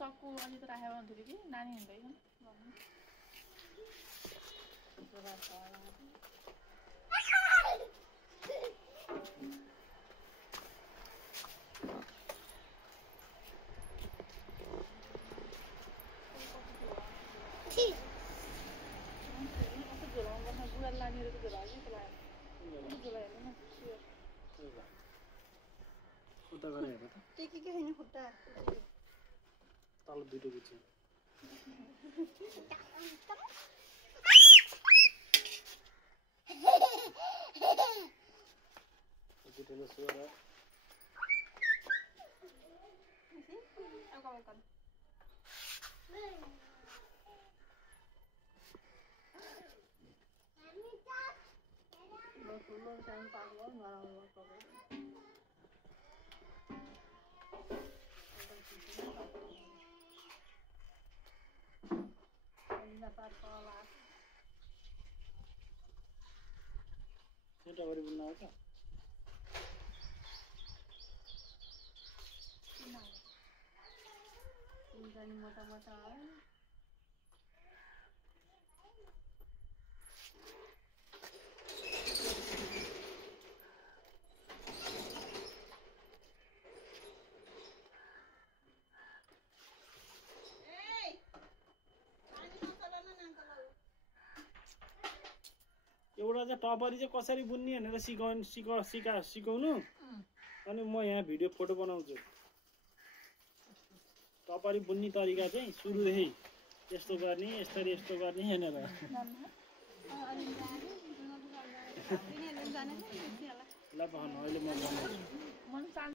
चक्कु अलि त राखेको हुन्थ्यो कि नानी हुँदैन भन्नु उता गरे हेर त टेकी के हैन खुट्टा तल दुईटो गुच्छे गुटेलो सुअर एउटा गरी बुन्न आउँछ मोटा मोटा है एउटा चाहिँ टपरी चाहिँ कसरी बुन्ने भनेर सिकाउनु अनि म यहाँ भिडियो फोटो बनाउँछु टपरी बुन्ने तरिका चाहिँ सुरुदेखि यस्तो गर्ने यसरी यस्तो गर्ने भनेर ल भन्नु अहिले म बनाउँछु